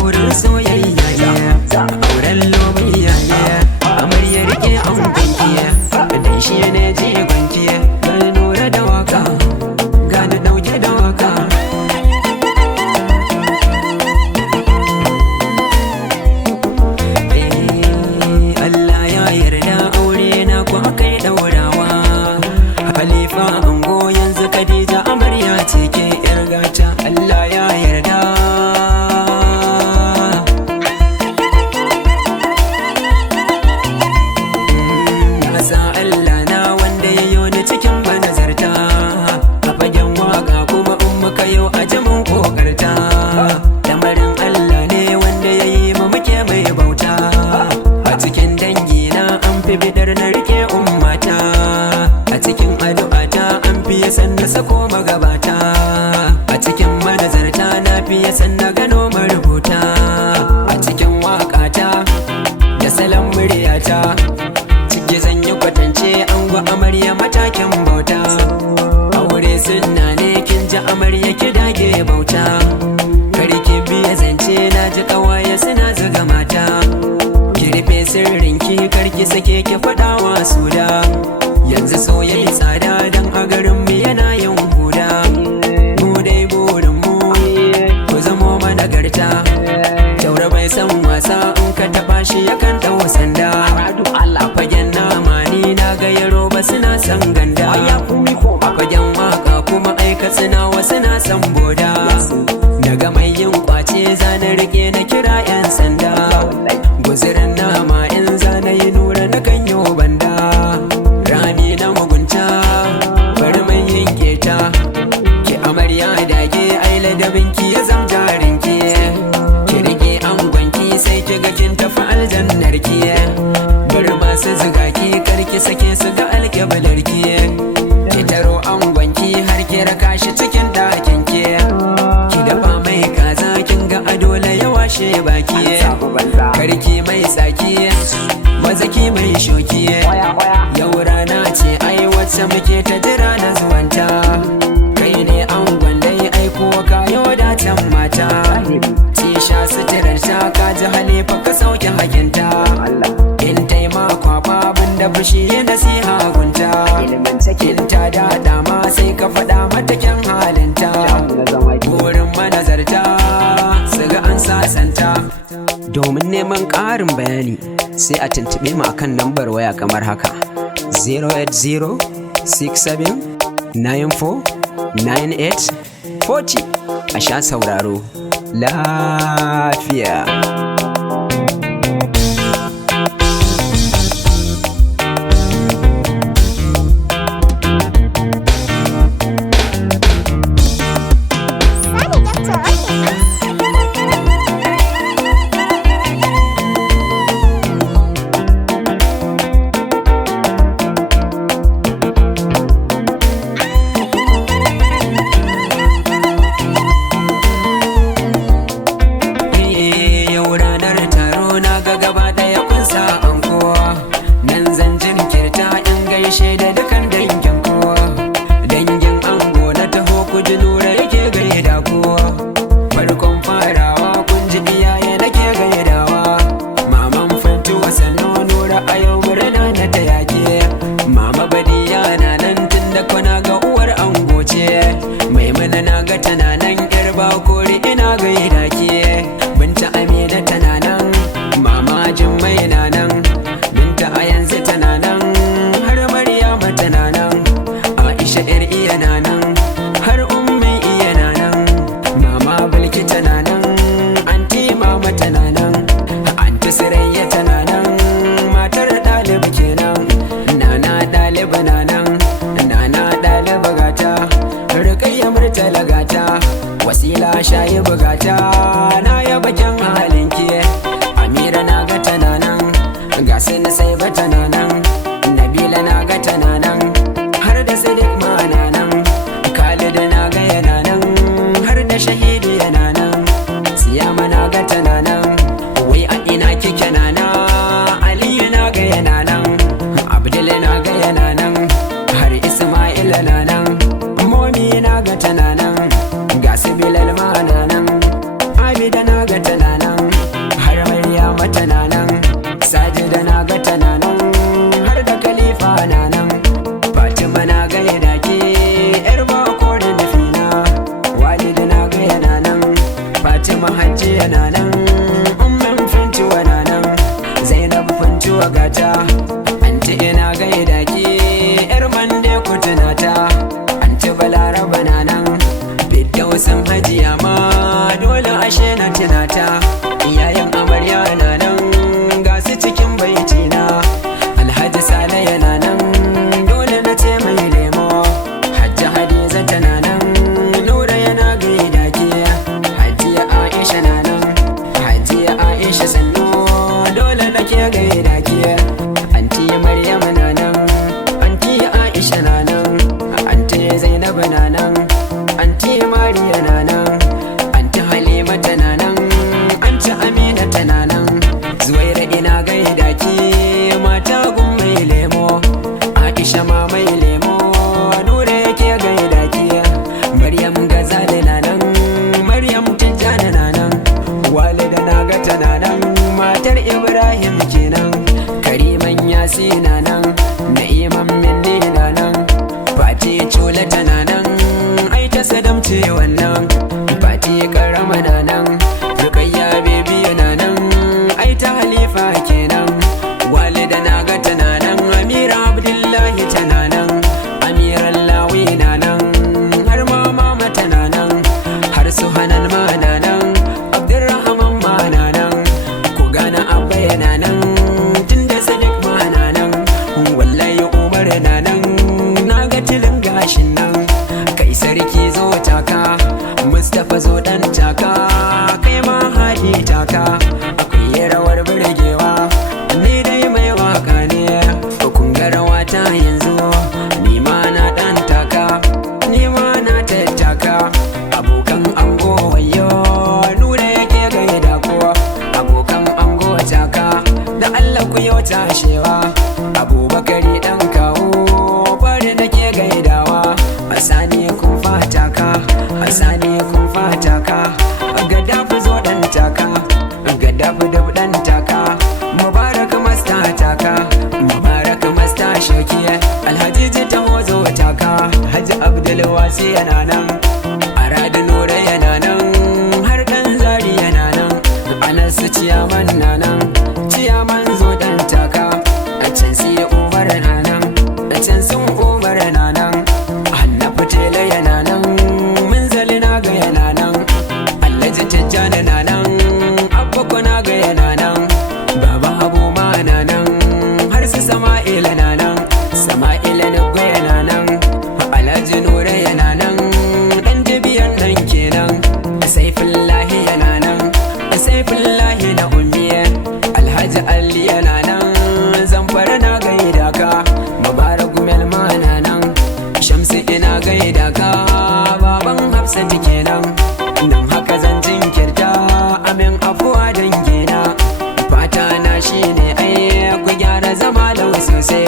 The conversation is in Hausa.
Auren soyayya auren lomiya amarya rike an kwankiya dan shi ne jigonkiya gani nura da waka gani dauke da waka. Allah ya yarda aure na ku akai daurawa Khalifa ango yanzu Khadija amarya ce ke yar gata. Allah ya yarda nasa Allah na wanda ya yo ni cikin manazarta a fagen waka kuma in muka yau a jamin kokarta. Lamarin Allah ne wanda ya yi mu muke mai bauta a cikin dangi na an fi bidar na rike ummata a cikin addu'ata an fiye san na sako magabata a cikin manazarta na fiye san na gano marubuta a cikin wakata da salon muryata ciki zan yi kwatance an gwa amarya matakin bauta. Aure sunna ne kin ji amarya ki dage bauta karki biya zance na ji kawaye suna zuga mata ki rufe sirrinki karki sake ki faɗawa su da yanzu soyayya tsada dan a garin mu yana yin huda. Mu dai burin mu ku zamo managarta jaura bai san wasa in ka taba shi yakan dau sanda. A fagen nama ni na ga yaro ba suna san ganda a fagen waka kuma aika suna wasu na san boda. Daga mai yin kwace zana rike na kira 'yan sanda guzirin nama in zana yi nura na kanyo banda. Rami na mugunta bari mai yin keta ki amarya dage ai ladabinki ya zam jarinki ki rike angonki sai ki ga kin tafi aljannarki. Bari masu zuga ki karki sake su ga alƙiblarki ki taro angonki har ki raka shi cikin ɗakin ki dafa mai kaza kin ga adola ya washe baki karki mai tsaki mazaki mai shoki. Yau rana ce ai wacce muke ta jira na zuwanta kai ne angon dai aiko kayo datan mata tisha suturarta ka ji halifa ka sauke hakinta in taimaka babin da fushi nasiha gunta kin ta da dama sai ka faɗa mata kyan halinta wurin manazarta su ga an sasanta. Domin neman ƙarin bayani sai a tuntuɓe mu akan lambar waya kamar haka 08067949840 a sha sauraro lafiya. Da dukan dangin kowa dangin ango na taho ku ji nura yake gaida kowa farkon farawa kun ji iyaye nake gaidawa maman fantuwa sannu nura a yau murna na ta yake mama badiya na nan tun da kwana ga uwar ango ce maimuna na ga tana nan yar bakori ina gaida ke binta amina tana nan mama jummai na nan binta a yanzu tana nan tana nan Aisha yar iya na nan har ummi iya na nan mama bulki tana nan anti mama tana nan anti sirayya tana nan matar ɗalibi kenan nana ɗalibi na nan nana ɗalibi gata rukayya murtala gata wasila shayi bugata na yaba kyan halinki Amira na ga tana nan ga na sai ba tana nan Nabila na ga tana nan har da Sadiq ma na nan Khalid na ga yana nan har da Shahidu yana nan Siyama na ga tana nan wai a ina kike na Aliyu na ga yana nan Abdul Shamsi na nan, Na'iman minni na nan, Fati Chula tana nan, ai ta Sadam ce wannan, Fati Karama na nan, Rukayya Baby na nan, ai ta Halifa kenan, Walida na ga tana nan, Amira Abdullahi tana nan, Amira Lawi na nan, har ma Mama tana nan, har su Hanan ma na nan, Abdurrahman ma na nan, ku gana Abba yana nan, tunda Sadiq ma na nan, wallahi Umar na nan, na ga tilin gashin nan, kai sarki zo taka, Mustapha zo dan taka, kai ma Hadi taka, akwai rawar burgewa, ni dai mai waka ne, kun ga rawata yanzu, ni ma na dan taka, ni ma na tattaka, abokan ango wayo, nuna yake gaida ko, abokan ango taka, da Allah ku yau tashewa, Abubakari dan kawo, bari nake gaidawa, Asani kun fataka, Asani kun fataka, Gaddafi zo dan taka, Gaddafi dab dan taka, Mubarak masta taka, Mubarak masta shokiya, Alhaji ta hozo taka, Haji Abdul Wasi yana nan, Aradu Nura yana nan, har dan Zari yana nan, Anas Ciyaman na nan, Ciyaman zo dan taka, a can sai Umar na nan, a can sun Umar na nan, Hannafi Tela yana nan, Munzali na ga yana nan, Alhaji Tijjani na nan, Abba na ga yana nan, Baba Habu ma na nan, har su Sama'ila na nan, Sama'ila na ga yana nan, Alhaji Nura yana nan, dan Jibiyan nan kenan, Saifullahi yana nan, Saifullahi na ummiya, Alhaji Ali yana nan, Zamfara na gaida ka, Mubarak Gumel ma na nan, Shamsi ina gaida ka, baban Hafsat kenan, nan haka zan jinkirta, amin afuwa dangina, fata na shine ai ku gyara zama da sosai.